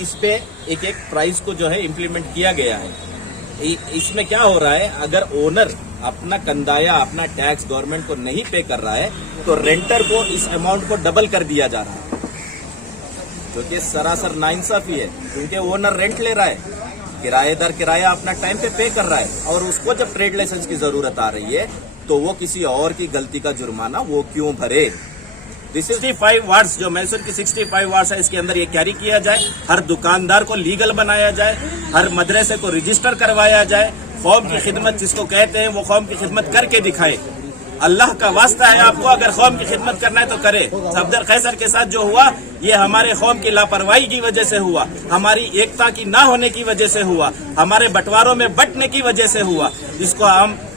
इस पे एक एक प्राइस को जो है इम्प्लीमेंट किया गया है। इसमें क्या हो रहा है, अगर ओनर अपना कंदाया अपना टैक्स गवर्नमेंट को नहीं पे कर रहा है तो रेंटर को इस अमाउंट को डबल कर दिया जा रहा है, जो कि सरासर नाइंसाफी है। क्योंकि ओनर रेंट ले रहा है, किराएदार किराया अपना टाइम पे कर रहा है, और उसको जब ट्रेड लाइसेंस की जरूरत आ रही है तो वो किसी और की गलती का जुर्माना वो क्यों भरे। 65 वार्ड्स जो मैसूर की 65 वार्ड्स है, इसके अंदर ये कैरी किया जाए, हर दुकानदार को लीगल बनाया जाए, हर मदरसे को रजिस्टर करवाया जाए, कौम की खिदमत जिसको कहते हैं वो कौम की खिदमत करके दिखाए। अल्लाह का वास्ता है, आपको अगर कौम की खिदमत करना है तो करे। सफदर कैसर के साथ जो हुआ ये हमारे कौम की लापरवाही की वजह से हुआ, हमारी एकता की ना होने की वजह से हुआ, हमारे बंटवारों में बंटने की वजह से हुआ।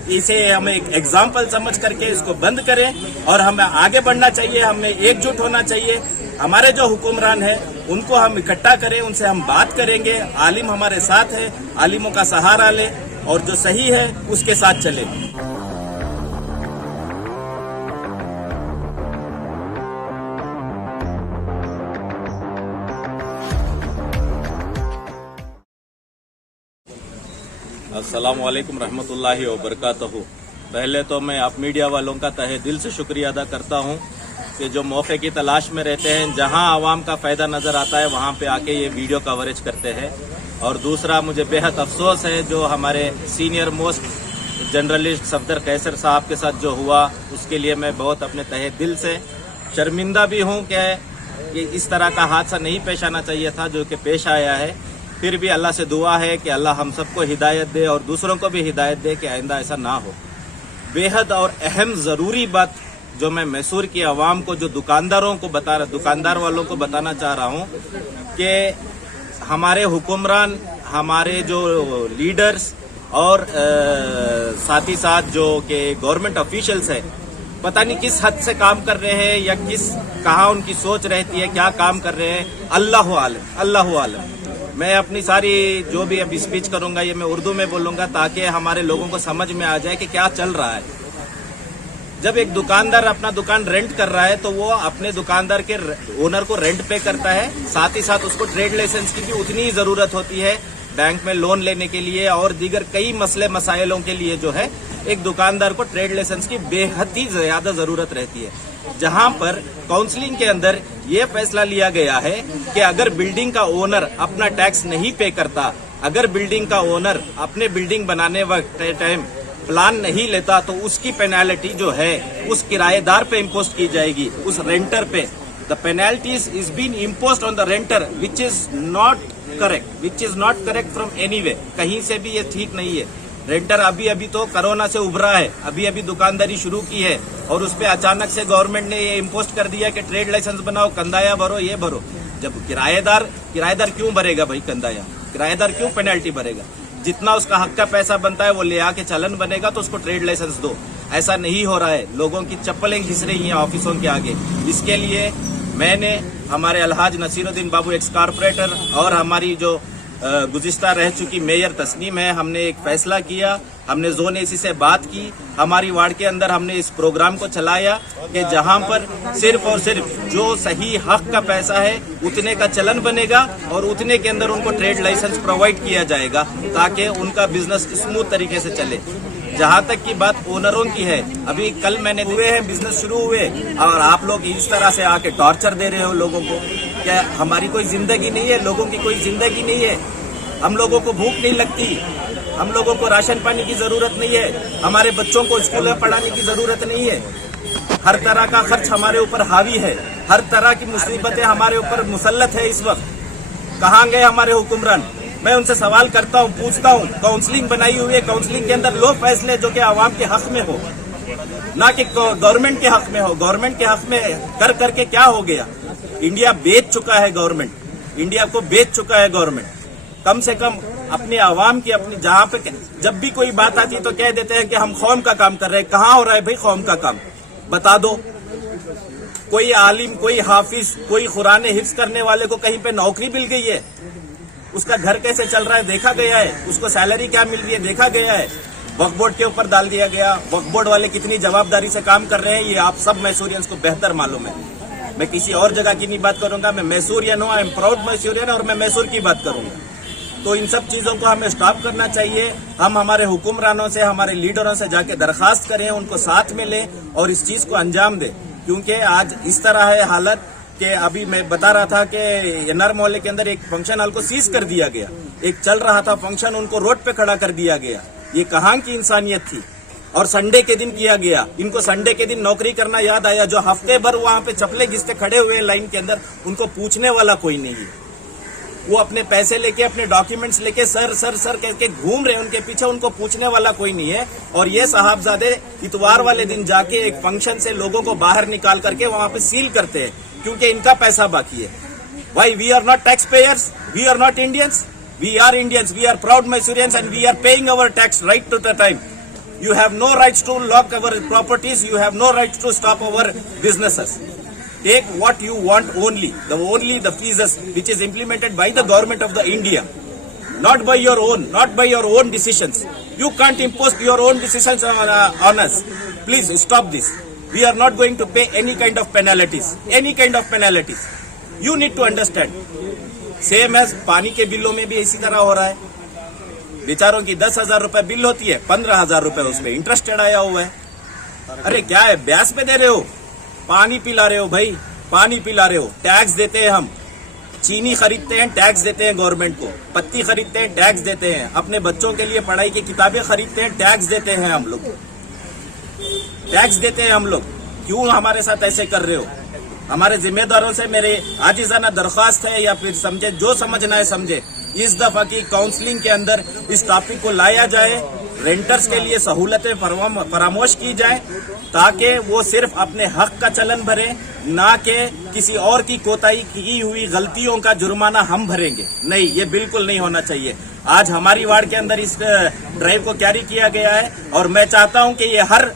इसे हम एक एग्जाम्पल समझ करके इसको बंद करें और हमें आगे बढ़ना चाहिए, हमें एकजुट होना चाहिए। हमारे जो हुक्मरान हैं उनको हम इकट्ठा करें, उनसे हम बात करेंगे, आलिम हमारे साथ है, आलिमों का सहारा ले और जो सही है उसके साथ चले। अस्सलाम वालेकुम रहमतुल्लाहि व बरकातहू। पहले तो मैं आप मीडिया वालों का तहे दिल से शुक्रिया अदा करता हूं कि जो मौके की तलाश में रहते हैं, जहां आवाम का फायदा नजर आता है वहां पे आके ये वीडियो कवरेज करते हैं। और दूसरा, मुझे बेहद अफसोस है जो हमारे सीनियर मोस्ट जर्नलिस्ट सफदर कैसर साहब के साथ जो हुआ, उसके लिए मैं बहुत अपने तहे दिल से शर्मिंदा भी हूं कि इस तरह का हादसा नहीं पेश आना चाहिए था जो कि पेश आया है। फिर भी अल्लाह से दुआ है कि अल्लाह हम सबको हिदायत दे और दूसरों को भी हिदायत दे कि आइंदा ऐसा ना हो। बेहद और अहम ज़रूरी बात जो मैं मैसूर की आवाम को, जो दुकानदार वालों को बताना चाह रहा हूँ कि हमारे हुक्मरान, हमारे जो लीडर्स और साथ ही साथ जो कि गवर्नमेंट ऑफिशियल्स है, पता नहीं किस हद से काम कर रहे हैं या कहाँ उनकी सोच रहती है, क्या काम कर रहे हैं, अल्लाह आलम। मैं अपनी सारी जो भी अभी स्पीच करूंगा ये मैं उर्दू में बोलूंगा ताकि हमारे लोगों को समझ में आ जाए कि क्या चल रहा है। जब एक दुकानदार अपना दुकान रेंट कर रहा है तो वो अपने दुकानदार के ओनर को रेंट पे करता है, साथ ही साथ उसको ट्रेड लाइसेंस की भी उतनी ही जरूरत होती है बैंक में लोन लेने के लिए और दीगर कई मसले मसाइलों के लिए जो है एक दुकानदार को ट्रेड लाइसेंस की बेहद ही ज्यादा जरूरत रहती है। जहां पर काउंसलिंग के अंदर ये फैसला लिया गया है कि अगर बिल्डिंग का ओनर अपना टैक्स नहीं पे करता, अगर बिल्डिंग का ओनर अपने बिल्डिंग बनाने वक्त टाइम प्लान नहीं लेता तो उसकी पेनाल्टी जो है उस किराएदार पे इम्पोज की जाएगी, उस रेंटर पे। The penalties is been imposed on the renter which is not correct from anyway. कहीं से भी ये ठीक नहीं है। रेंटर अभी तो कोरोना से उभरा है, अभी दुकानदारी शुरू की है और उस पर अचानक से गवर्नमेंट ने ये इम्पोज कर दिया कि ट्रेड लाइसेंस बनाओ, कंदाया भरो, ये भरो। जब किराएदार क्यों भरेगा भाई कंदाया? किराएदार क्यों पेनल्टी भरेगा? जितना उसका हक का पैसा बनता है वो ले आके चलन बनेगा तो उसको ट्रेड लाइसेंस दो। ऐसा नहीं हो रहा है, लोगों की चप्पलें घिस रही हैं ऑफिसों के आगे। इसके लिए मैंने हमारे अलहाज नसीरुद्दीन बाबू एक्स कारपोरेटर और हमारी जो गुज़िश्ता रह चुकी मेयर तस्नीम है, हमने एक फैसला किया, हमने जोन एसी से बात की, हमारी वार्ड के अंदर हमने इस प्रोग्राम को चलाया कि जहां पर सिर्फ और सिर्फ जो सही हक का पैसा है उतने का चलन बनेगा और उतने के अंदर उनको ट्रेड लाइसेंस प्रोवाइड किया जाएगा ताकि उनका बिजनेस स्मूथ तरीके से चले। जहां तक की बात ओनरों की है, अभी कल मैंने हुए हैं बिजनेस शुरू हुए और आप लोग इस तरह से आके टॉर्चर दे रहे हो लोगों को। क्या हमारी कोई जिंदगी नहीं है? लोगों की कोई जिंदगी नहीं है? हम लोगों को भूख नहीं लगती? हम लोगों को राशन पानी की जरूरत नहीं है? हमारे बच्चों को स्कूल में पढ़ाने की जरूरत नहीं है? हर तरह का खर्च हमारे ऊपर हावी है, हर तरह की मुसीबतें हमारे ऊपर मुसल्लत है। इस वक्त कहाँ गए हमारे हुक्मरान? मैं उनसे सवाल करता हूँ, पूछता हूँ। काउंसलिंग बनाई हुई है, काउंसलिंग के अंदर लो फैसले जो कि आवाम के हक में हो, ना कि गवर्नमेंट के हक में हो। गवर्नमेंट के हक में कर करके क्या हो गया? इंडिया बेच चुका है गवर्नमेंट, इंडिया को बेच चुका है गवर्नमेंट। कम से कम अपने आवाम की, अपनी जहां पे जब भी कोई बात आती है तो कह देते हैं कि हम कौम का काम कर रहे हैं। कहाँ हो रहा है भाई कौम का काम? बता दो। कोई आलिम, कोई हाफिज, कोई कुरान हिफ्ज करने वाले को कहीं पे नौकरी मिल गई है? उसका घर कैसे चल रहा है देखा गया है? उसको सैलरी क्या मिल रही है देखा गया है? वक्फ बोर्ड के ऊपर डाल दिया गया। वक्फ बोर्ड वाले कितनी जवाबदारी से काम कर रहे हैं ये आप सब मैसूरियंस को बेहतर मालूम है। मैं किसी और जगह की नहीं बात करूंगा। मैं मैसूरियन हूँ, आई एम प्राउड मैसूरियन, और मैं मैसूर की बात करूंगा। तो इन सब चीजों को हमें स्टॉप करना चाहिए। हम हमारे हुक्मरानों से, हमारे लीडरों से जाके दरखास्त करें, उनको साथ में लें और इस चीज को अंजाम दें। क्योंकि आज इस तरह है हालत कि अभी मैं बता रहा था कि एनआर मोहल्ले के अंदर एक फंक्शन हॉल को सीज कर दिया गया। एक चल रहा था फंक्शन, उनको रोड पे खड़ा कर दिया गया। ये कहाँ की इंसानियत थी? और संडे के दिन किया गया। इनको संडे के दिन नौकरी करना याद आया। जो हफ्ते भर वहां पे चपले घिसते खड़े हुए लाइन के अंदर, उनको पूछने वाला कोई नहीं है। वो अपने पैसे लेके, अपने डॉक्यूमेंट्स लेके सर सर सर कहके घूम रहे हैं उनके पीछे, उनको पूछने वाला कोई नहीं है। और ये साहबजादे इतवार वाले दिन जाके एक फंक्शन से लोगों को बाहर निकाल करके वहां पे सील करते हैं, क्योंकि इनका पैसा बाकी है। Why we are not taxpayers, we are not Indians, we are Indians, we are proud Mysoreans and we are paying our tax right to the time. You have no rights to lock our properties. You have no rights to stop our businesses. Take what you want only. The fees which is implemented by the government of the India, not by your own decisions. You can't impose your own decisions on us. Please stop this. We are not going to pay any kind of penalties. You need to understand. Same as पानी के बिलों में भी इसी तरह हो रहा है. बेचारों की 10,000 रुपए बिल होती है, 15,000 रुपए उसमें इंटरेस्ट चढ़ाया हुआ है. अरे क्या है, ब्याज पे दे रहे हो, पानी पिला रहे हो भाई, पानी पिला रहे हो. टैक्स देते हैं हम, चीनी खरीदते हैं, टैक्स देते हैं गवर्नमेंट को, पत्ती खरीदते हैं, टैक्स देते हैं, अपने बच्चों के लिए पढ़ाई की किताबें खरीदते हैं, टैक्स देते हैं हम लोग, टैक्स देते हैं हम लोग. क्यों हमारे साथ ऐसे कर रहे हो? हमारे जिम्मेदारों से मेरे आजिज़ाना दरख्वास्त है, या फिर समझे जो समझना है समझे, इस दफा की काउंसलिंग के अंदर इस टॉपिक को लाया जाए. रेंटर्स के लिए सहूलतें फरामोश की जाए, ताकि वो सिर्फ अपने हक का चलन भरे, ना कि किसी और की कोताही की हुई गलतियों का जुर्माना हम भरेंगे. नहीं, ये बिल्कुल नहीं होना चाहिए. आज हमारी वार्ड के अंदर इस ड्राइव को कैरी किया गया है, और मैं चाहता हूं कि ये हर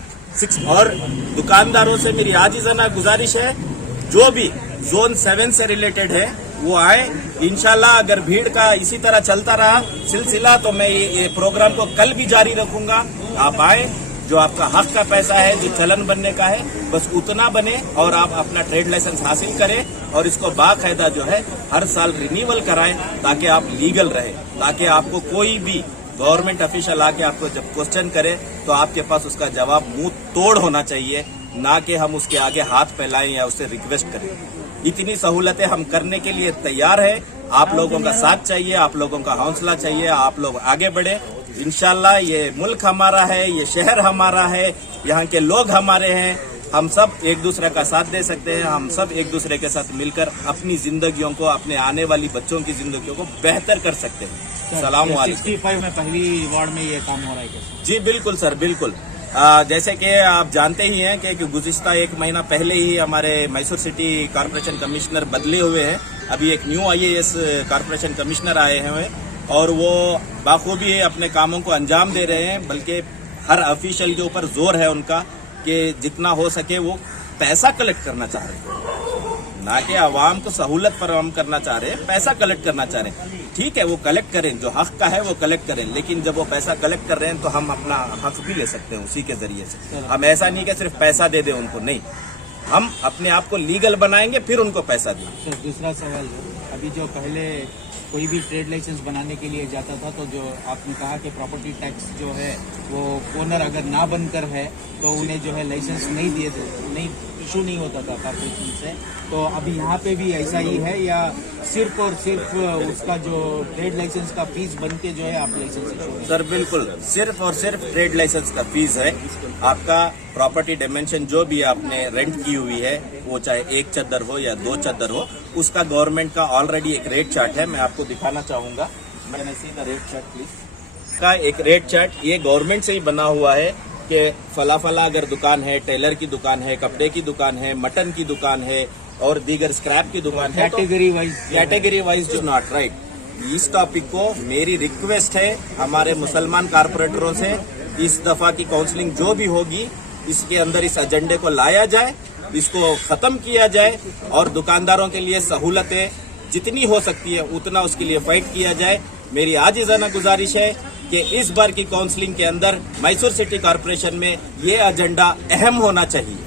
और दुकानदारों से मेरी आजिज़ाना गुजारिश है, जो भी जोन 7 से रिलेटेड है वो आए. इंशाल्लाह अगर भीड़ का इसी तरह चलता रहा सिलसिला, तो मैं ये प्रोग्राम को कल भी जारी रखूंगा. आप आए, जो आपका हक का पैसा है, जो चलन बनने का है, बस उतना बने, और आप अपना ट्रेड लाइसेंस हासिल करें, और इसको बाकायदा जो है हर साल रिन्यूअल कराएं, ताकि आप लीगल रहे, ताकि आपको कोई भी गवर्नमेंट ऑफिशियल आके आपको जब क्वेश्चन करे तो आपके पास उसका जवाब मुंह तोड़ होना चाहिए, ना कि हम उसके आगे हाथ फैलाएं या उससे रिक्वेस्ट करें. इतनी सहूलतें हम करने के लिए तैयार है. आप लोगों का साथ चाहिए, आप लोगों का हौसला चाहिए. आप लोग आगे बढ़े. इंशाल्लाह ये मुल्क हमारा है, ये शहर हमारा है, यहाँ के लोग हमारे हैं. हम सब एक दूसरे का साथ दे सकते हैं. हम सब एक दूसरे के साथ मिलकर अपनी जिंदगियों को, अपने आने वाली बच्चों की जिंदगियों को बेहतर कर सकते हैं. सलाम वालेकुम. 65 में पहली वार्ड में ये काम हो रहा है? जी बिल्कुल सर, बिल्कुल. जैसे कि आप जानते ही हैं कि गुज़िश्ता एक महीना पहले ही हमारे मैसूर सिटी कॉरपोरेशन कमिश्नर बदले हुए हैं. अभी एक न्यू IAS कॉरपोरेशन कमिश्नर आए हैं, और वो बाखूबी अपने कामों को अंजाम दे रहे हैं. बल्कि हर ऑफिशियल के ऊपर जोर है उनका कि जितना हो सके वो पैसा कलेक्ट करना चाह रहे हैं, ना कि आवाम को सहूलत फराहम करना चाह रहे हैं, पैसा कलेक्ट करना चाह रहे हैं. ठीक है, वो कलेक्ट करें, जो हक का है वो कलेक्ट करें, लेकिन जब वो पैसा कलेक्ट कर रहे हैं तो हम अपना हक भी ले सकते हैं उसी के जरिए से. हम ऐसा नहीं कि सिर्फ पैसा दे दें उनको, नहीं, हम अपने आप को लीगल बनाएंगे, फिर उनको पैसा देंगे. दूसरा सवाल, अभी जो पहले कोई भी ट्रेड लाइसेंस बनाने के लिए जाता था, तो जो आपने कहा कि प्रॉपर्टी टैक्स जो है वो ओनर अगर ना बनकर है तो उन्हें जो है लाइसेंस नहीं इशू नहीं होता था कॉर्पोरेशन से. तो अभी यहाँ पे भी ऐसा ही है, या सिर्फ और सिर्फ उसका जो ट्रेड लाइसेंस का फीस बन के जो है आप लाइसेंस इशू? सर बिल्कुल, सिर्फ और सिर्फ ट्रेड लाइसेंस का फीस है. आपका प्रॉपर्टी डायमेंशन जो भी आपने रेंट की हुई है, वो चाहे 1 चद्दर हो या 2 चद्दर हो, उसका गवर्नमेंट का ऑलरेडी एक रेट चार्ट है. मैं आपको दिखाना चाहूंगा. मैंने सीधा रेट चार्ट प्लीज का एक रेट चार्ट ये गवर्नमेंट से ही बना हुआ है कि फला अगर दुकान है, टेलर की दुकान है, कपड़े की दुकान है, मटन की दुकान है, और दीगर स्क्रैप की दुकान है, कैटेगरी वाइज जो नॉट राइट. इस टॉपिक को मेरी रिक्वेस्ट है हमारे मुसलमान कारपोरेटरों से, इस दफा की काउंसलिंग जो भी होगी इसके अंदर इस एजेंडे को लाया जाए, इसको खत्म किया जाए, और दुकानदारों के लिए सहूलतें जितनी हो सकती है उतना उसके लिए फाइट किया जाए. मेरी आजिज़ाना गुजारिश है कि इस बार की काउंसलिंग के अंदर मैसूर सिटी कॉर्पोरेशन में ये एजेंडा अहम होना चाहिए.